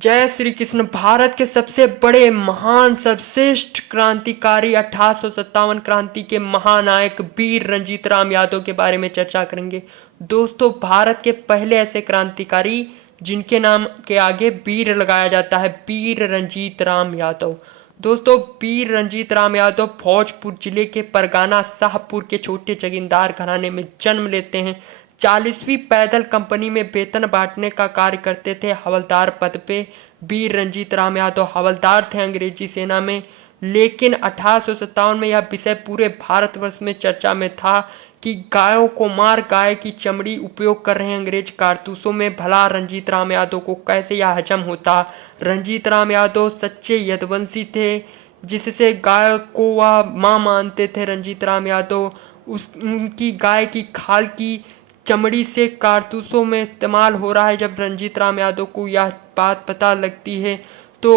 जय श्री कृष्ण। भारत के सबसे बड़े महान सर्वश्रेष्ठ क्रांतिकारी 1857 क्रांति के महानायक वीर रंजीत राम यादव के बारे में चर्चा करेंगे। दोस्तों, भारत के पहले ऐसे क्रांतिकारी जिनके नाम के आगे वीर लगाया जाता है, वीर रंजीत राम यादव। दोस्तों, वीर रंजीत राम यादव भोजपुर जिले के परगाना शाहपुर के छोटे जगींदार घराने में जन्म लेते हैं। 40वीं पैदल कंपनी में वेतन बांटने का कार्य करते थे। हवलदार पद पे वीर रंजीत राम यादव हवलदार थे अंग्रेजी सेना में। लेकिन 1857 में यह विषय पूरे भारतवर्ष में चर्चा में था कि गायों को मार गाय की चमड़ी उपयोग कर रहे अंग्रेज कारतूसों में भला रंजीत राम यादव को कैसे यह हजम होता। रंजीत राम यादव सच्चे यदुवंशी थे, जिससे गाय को वह मां मानते थे। रंजीत राम यादव उनकी गाय की खाल की चमड़ी से कारतूसों में इस्तेमाल हो रहा है। जब रंजीत राम यादव को यह बात पता लगती है तो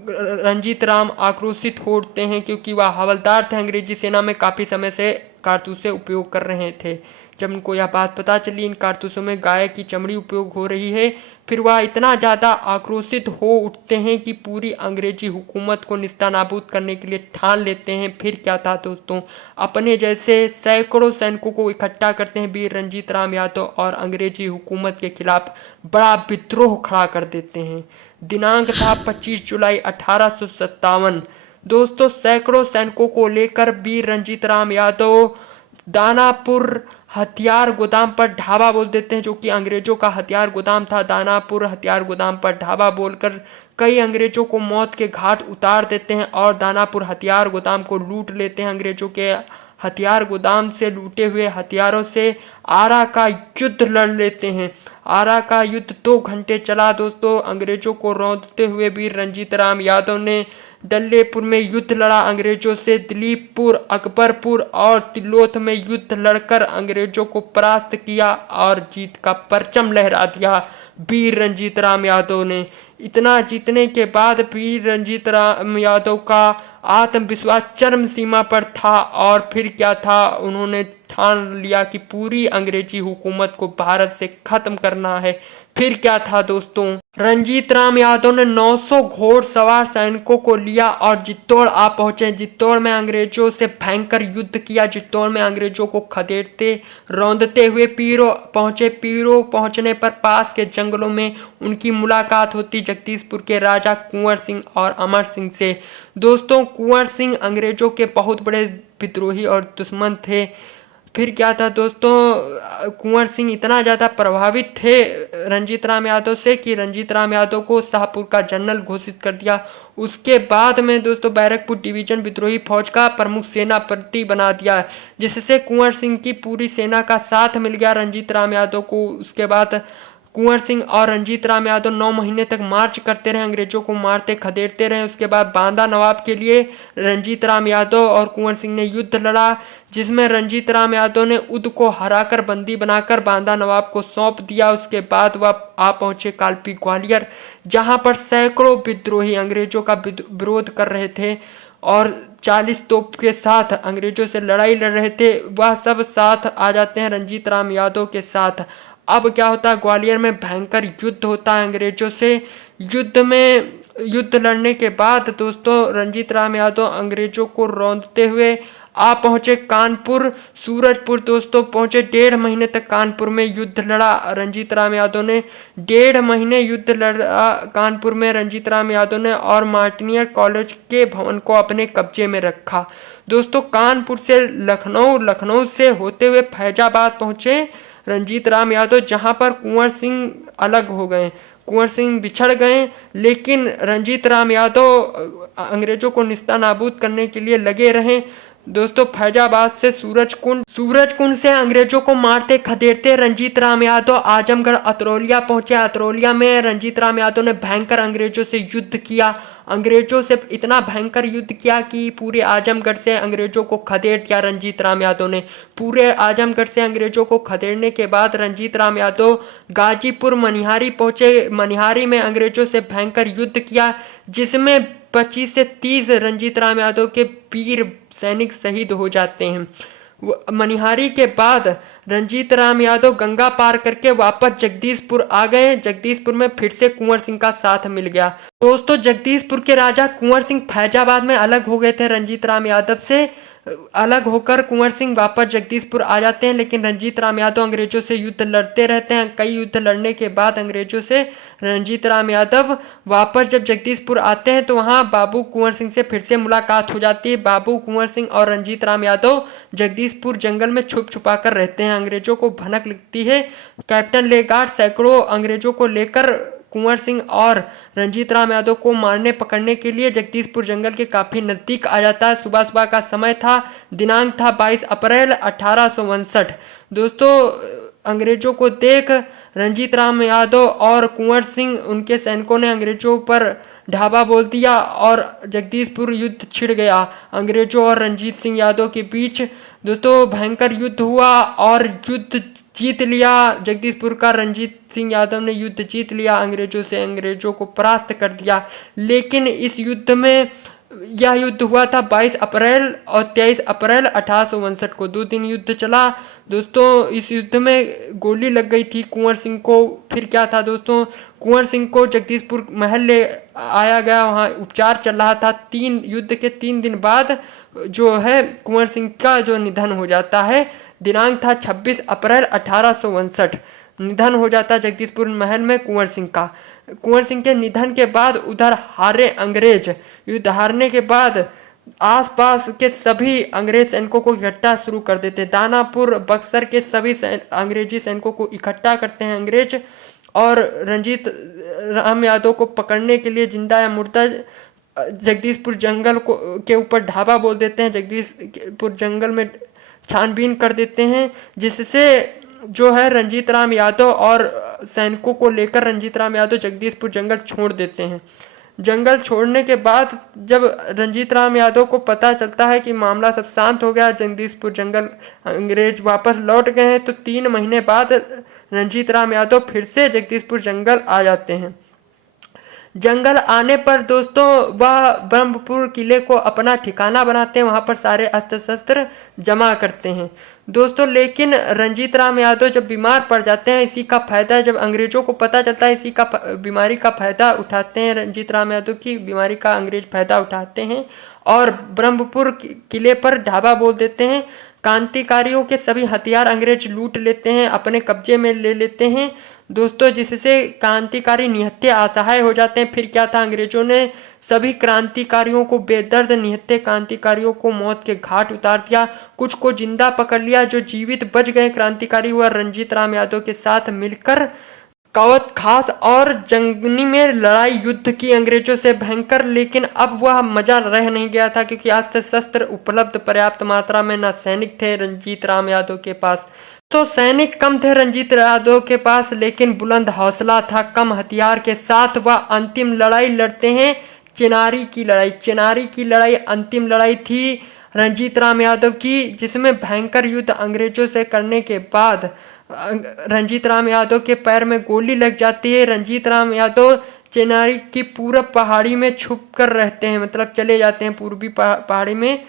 रंजीत राम आक्रोशित होते हैं, क्योंकि वह हवलदार थे अंग्रेजी सेना में, काफ़ी समय से कारतूसें उपयोग कर रहे थे। जब उनको यह बात पता चली इन कारतूसों में गाय की चमड़ी उपयोग हो रही है, फिर वह इतना ज़्यादा आक्रोशित हो उठते हैं कि पूरी अंग्रेजी हुकूमत को निस्तानाबूद करने के लिए ठान लेते हैं। फिर क्या था दोस्तों, अपने जैसे सैकड़ों सैनिकों को इकट्ठा करते हैं वीर रंजीत राम यादव और अंग्रेजी हुकूमत के खिलाफ बड़ा विद्रोह खड़ा कर देते हैं। दिनांक था 25 जुलाई 1857। दोस्तों, सैकड़ों सैनिकों को लेकर वीर रंजीत राम यादव दानापुर हथियार गोदाम पर ढाबा बोल देते हैं, जो कि अंग्रेजों का हथियार गोदाम था। दानापुर हथियार गोदाम पर ढाबा बोलकर कई अंग्रेजों को मौत के घाट उतार देते हैं और दानापुर हथियार गोदाम को लूट लेते हैं। अंग्रेजों के हथियार गोदाम से लूटे हुए हथियारों से आरा का युद्ध लड़ लेते हैं। आरा का युद्ध 2 घंटे चला। दोस्तों, अंग्रेजों को रौंदते हुए वीर रंजीत राम यादव ने डल्लेपुर में युद्ध लड़ा अंग्रेजों से। दिलीपपुर, अकबरपुर और तिलोथ में युद्ध लड़कर अंग्रेजों को परास्त किया और जीत का परचम लहरा दिया वीर रंजीत राम यादव ने। इतना जीतने के बाद वीर रंजीत राम यादव का आत्मविश्वास चरम सीमा पर था और फिर क्या था, उन्होंने ठान लिया कि पूरी अंग्रेजी हुकूमत को भारत से खत्म करना है। फिर क्या था दोस्तों, रंजीत राम यादव ने 900 घोड़सवार सैनिकों को लिया और चित्तौड़ आ पहुंचे। चित्तौड़ में अंग्रेजों से भयंकर युद्ध किया। चित्तौड़ में अंग्रेजों को खदेड़ते रौंदते हुए पीरो पहुंचे। पीरो पहुंचने पर पास के जंगलों में उनकी मुलाकात होती जगदीशपुर के राजा कुंवर सिंह और अमर सिंह से। दोस्तों, कुंवर सिंह अंग्रेजों के बहुत बड़े विद्रोही और दुश्मन थे। फिर क्या था दोस्तों, कुंवर सिंह इतना ज़्यादा प्रभावित थे रंजीत राम यादव से कि रंजीत राम यादव को शाहपुर का जनरल घोषित कर दिया। उसके बाद में दोस्तों बैरकपुर डिवीजन विद्रोही फौज का प्रमुख सेनापति बना दिया, जिससे कुंवर सिंह की पूरी सेना का साथ मिल गया रंजीत राम यादव को। उसके बाद कुंवर सिंह और रंजीत राम यादव 9 महीने तक मार्च करते रहे, अंग्रेजों को मारते खदेड़ते रहे। उसके बाद बांदा नवाब के लिए रंजीत राम यादव और कुंवर सिंह ने युद्ध लड़ा, जिसमें रंजीत राम यादव ने उद को हराकर बंदी बनाकर बांदा नवाब को सौंप दिया। उसके बाद वह आ पहुंचे कालपी ग्वालियर, जहां पर सैकड़ों विद्रोही अंग्रेजों का विरोध कर रहे थे और 40 तोप के साथ अंग्रेजों से लड़ाई लड़ रहे थे। वह सब साथ आ जाते हैं रंजीत राम यादव के साथ। अब क्या होता है, ग्वालियर में भयंकर युद्ध होता है अंग्रेजों से। युद्ध लड़ने के बाद दोस्तों रंजीत राम यादव अंग्रेजों को रौंदते हुए आ पहुंचे कानपुर, सूरजपुर। दोस्तों पहुंचे, 1.5 महीने तक कानपुर में युद्ध लड़ा रंजीत राम यादव ने। 1.5 महीने युद्ध लड़ा कानपुर में रंजीत राम यादव ने और मार्टिनियर कॉलेज के भवन को अपने कब्जे में रखा। दोस्तों, कानपुर से लखनऊ, लखनऊ से होते हुए फैजाबाद पहुंचे रंजीत राम यादव, जहां पर कुंवर सिंह अलग हो गए, कुंवर सिंह बिछड़ गए। लेकिन रंजीत राम यादव अंग्रेजों को निस्तानाबूद करने के लिए लगे रहे। दोस्तों, फैजाबाद से सूरजकुंड से अंग्रेजों को मारते खदेड़ते रंजीत राम यादव आजमगढ़ अतरौलिया पहुंचे। अतरौलिया में रंजीत राम यादव ने भयंकर अंग्रेजों से युद्ध किया। अंग्रेजों से इतना भयंकर युद्ध किया कि पूरे आजमगढ़ से अंग्रेजों को खदेड़ दिया रंजीत राम यादव ने। पूरे आजमगढ़ से अंग्रेजों को खदेड़ने के बाद रंजीत राम यादव गाजीपुर मनिहारी पहुंचे। मनिहारी में अंग्रेजों से भयंकर युद्ध किया, जिसमें 25 से 30 रंजीत राम यादव के वीर सैनिक शहीद हो जाते हैं। मनिहारी के बाद रंजीत राम यादव गंगा पार करके वापस जगदीशपुर आ गए। जगदीशपुर में फिर से कुंवर सिंह का साथ मिल गया। दोस्तों, जगदीशपुर के राजा कुंवर सिंह फैजाबाद में अलग हो गए थे रंजीत राम यादव से। अलग होकर कुंवर सिंह वापस जगदीशपुर आ जाते हैं, लेकिन रंजीत राम यादव अंग्रेजों से युद्ध लड़ते रहते हैं। कई युद्ध लड़ने के बाद अंग्रेजों से रंजीत राम यादव वापस जब जगदीशपुर आते हैं तो वहां बाबू कुंवर सिंह से फिर से मुलाकात हो जाती है। बाबू कुंवर सिंह और रंजीत राम यादव जगदीशपुर जंगल में छुप छुपा कर रहते हैं। अंग्रेजों को भनक लगती है। कैप्टन लेगार्ड सैकड़ों अंग्रेजों को लेकर कुंवर सिंह और रंजीत राम यादव को मारने पकड़ने के लिए जगदीशपुर जंगल के काफी नजदीक आ जाता है। सुबह सुबह का समय था। दिनांक था 22 अप्रैल 1859। दोस्तों, अंग्रेजों को देख रंजीत राम यादव और कुंवर सिंह उनके सैनिकों ने अंग्रेजों पर ढाबा बोल दिया और जगदीशपुर युद्ध छिड़ गया अंग्रेजों और रंजीत सिंह यादव के बीच। दोस्तों, भयंकर युद्ध हुआ और युद्ध जीत लिया जगदीशपुर का। रंजीत सिंह यादव ने युद्ध जीत लिया अंग्रेजों से, अंग्रेजों को परास्त कर दिया। लेकिन इस युद्ध में यह युद्ध हुआ था 22 अप्रैल और 23 अप्रैल 1859 को। 2 दिन युद्ध चला। दोस्तों, इस युद्ध में गोली लग गई थी कुंवर सिंह को। फिर क्या था दोस्तों, कुंवर सिंह को जगदीशपुर महल ले आया गया, वहाँ उपचार चल रहा था। युद्ध के 3 दिन बाद जो है कुंवर सिंह का जो निधन हो जाता है। दिनांक था 26 अप्रैल 1859। निधन हो जाता है जगदीशपुर महल में कुंवर सिंह का। कुंवर सिंह के निधन के बाद उधर हारे अंग्रेज। युद्ध हारने के बाद आसपास के सभी अंग्रेज सैनिकों को इकट्ठा शुरू कर देते। दानापुर, बक्सर के सभी अंग्रेजी सैनिकों को इकट्ठा करते हैं अंग्रेज और रंजीत राम यादव को पकड़ने के लिए जिंदा या मुर्दा जगदीशपुर जंगल को के ऊपर ढाबा बोल देते हैं। जगदीशपुर जंगल में छानबीन कर देते हैं, जिससे जो है रंजीत राम यादव और सैनिकों को लेकर रंजीत राम यादव जगदीशपुर जंगल छोड़ देते हैं। जंगल छोड़ने के बाद जब रंजीत राम यादव को पता चलता है कि मामला सब शांत हो गया, जगदीशपुर जंगल अंग्रेज वापस लौट गए हैं, तो 3 महीने बाद रंजीत राम यादव फिर से जगदीशपुर जंगल आ जाते हैं। जंगल आने पर दोस्तों वह ब्रह्मपुर किले को अपना ठिकाना बनाते हैं, वहां पर सारे अस्त्र शस्त्र जमा करते हैं दोस्तों। लेकिन रंजीत राम यादव जब बीमार पड़ जाते हैं, इसी का फायदा जब अंग्रेजों को पता चलता है, इसी का बीमारी का फायदा उठाते हैं। रंजीत राम यादव की बीमारी का अंग्रेज फायदा उठाते हैं और ब्रह्मपुर किले पर ढाबा बोल देते हैं। क्रांतिकारियों के सभी हथियार अंग्रेज लूट लेते हैं, अपने कब्जे में ले लेते हैं दोस्तों, जिससे क्रांतिकारी निहत्थे असहाय हो जाते हैं। फिर क्या था, अंग्रेजों ने सभी क्रांतिकारियों को, बेदर्द निहत्थे क्रांतिकारियों को मौत के घाट उतार दिया। कुछ को जिंदा पकड़ लिया। जो जीवित बच गए क्रांतिकारी वह रंजीत राम यादव के साथ मिलकर कवत खास और जंगनी में लड़ाई युद्ध की अंग्रेजों से भयंकर। लेकिन अब वह मजा रह नहीं गया था, क्योंकि अस्त्र शस्त्र उपलब्ध पर्याप्त मात्रा में न सैनिक थे रंजीत राम यादव के पास। तो सैनिक कम थे रंजीत यादव के पास, लेकिन बुलंद हौसला था। कम हथियार के साथ वह अंतिम लड़ाई लड़ते हैं, चिनारी की लड़ाई। चिनारी की लड़ाई अंतिम लड़ाई थी रंजीत राम यादव की, जिसमें भयंकर युद्ध अंग्रेजों से करने के बाद रंजीत राम यादव के पैर में गोली लग जाती है। रंजीत राम यादव चिनारी की पूरब पहाड़ी में छुप कर रहते हैं, मतलब चले जाते हैं पूर्वी पहाड़ी में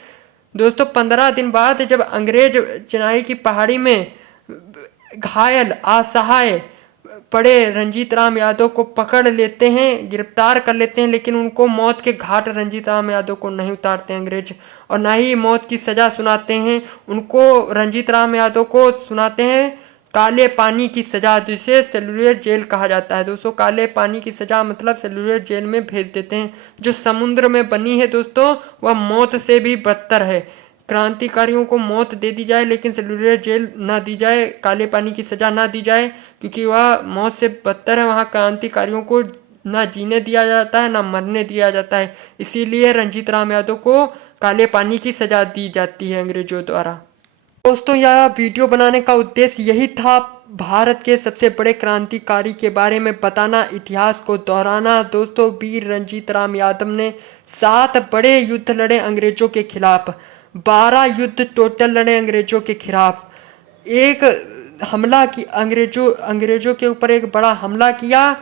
दोस्तों। 15 दिन बाद जब अंग्रेज चिनारी की पहाड़ी में घायल असहाय पड़े रंजीत राम यादव को पकड़ लेते हैं, गिरफ्तार कर लेते हैं, लेकिन उनको मौत के घाट रंजीत राम यादव को नहीं उतारते अंग्रेज, और ना ही मौत की सजा सुनाते हैं उनको। रंजीत राम यादव को सुनाते हैं काले पानी की सजा, जिसे सेलुलर जेल कहा जाता है दोस्तों। काले पानी की सजा मतलब सेलुलर जेल में भेज देते हैं, जो समुद्र में बनी है दोस्तों। वह मौत से भी बदतर है। क्रांतिकारियों को मौत दे दी जाए, लेकिन सेलुलर जेल ना दी जाए, काले पानी की सजा ना दी जाए, क्योंकि वह मौत से बदतर है। वहाँ क्रांतिकारियों को ना जीने दिया जाता है, ना मरने दिया जाता है। इसीलिए रंजीत राम यादव को काले पानी की सजा दी जाती है अंग्रेजों द्वारा। दोस्तों, यह वीडियो बनाने का उद्देश्य यही था, भारत के सबसे बड़े क्रांतिकारी के बारे में बताना, इतिहास को दोहराना। दोस्तों, वीर रंजीत राम यादव ने 7 बड़े युद्ध लड़े अंग्रेजों के खिलाफ, 12 युद्ध टोटल लड़े अंग्रेजों के खिलाफ, एक हमला की अंग्रेजों के ऊपर एक बड़ा हमला किया।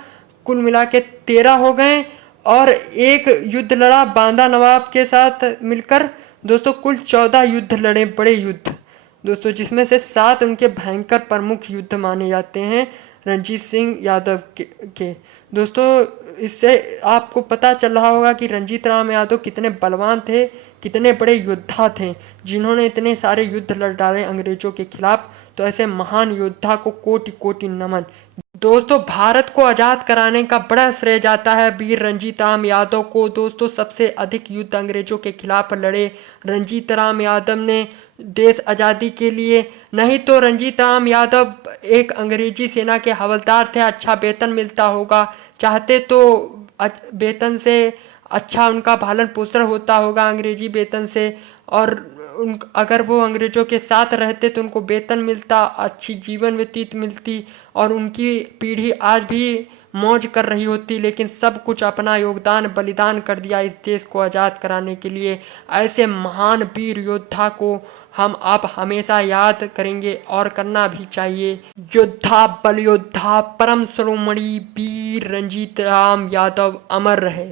कुल मिला के 13 हो गए, और एक युद्ध लड़ा बांदा नवाब के साथ मिलकर दोस्तों। कुल 14 युद्ध लड़े, बड़े युद्ध। दोस्तों, जिसमें से 7 उनके भयंकर प्रमुख युद्ध माने जाते हैं रणजीत सिंह यादव के। दोस्तों, इससे आपको पता चल रहा होगा कि रंजीत राम यादव कितने बलवान थे, कितने बड़े योद्धा थे, जिन्होंने इतने सारे युद्ध लड़ डाले अंग्रेजों के खिलाफ। तो ऐसे महान योद्धा को कोटि कोटि नमन। दोस्तों, भारत को आज़ाद कराने का बड़ा श्रेय जाता है वीर रंजीत राम यादव को। दोस्तों, सबसे अधिक युद्ध अंग्रेजों के खिलाफ लड़े रंजीत राम यादव ने देश आज़ादी के लिए। नहीं तो रंजीत राम यादव एक अंग्रेजी सेना के हवलदार थे, अच्छा वेतन मिलता होगा, चाहते तो वेतन से अच्छा उनका पालन पोषण होता होगा अंग्रेजी वेतन से, और अगर वो अंग्रेजों के साथ रहते तो उनको वेतन मिलता, अच्छी जीवन व्यतीत मिलती, और उनकी पीढ़ी आज भी मौज कर रही होती। लेकिन सब कुछ अपना योगदान बलिदान कर दिया इस देश को आज़ाद कराने के लिए। ऐसे महान वीर योद्धा को हम आप हमेशा याद करेंगे और करना भी चाहिए। योद्धा बल योद्धा परम शिरोमणि वीर रंजीत राम यादव अमर रहे।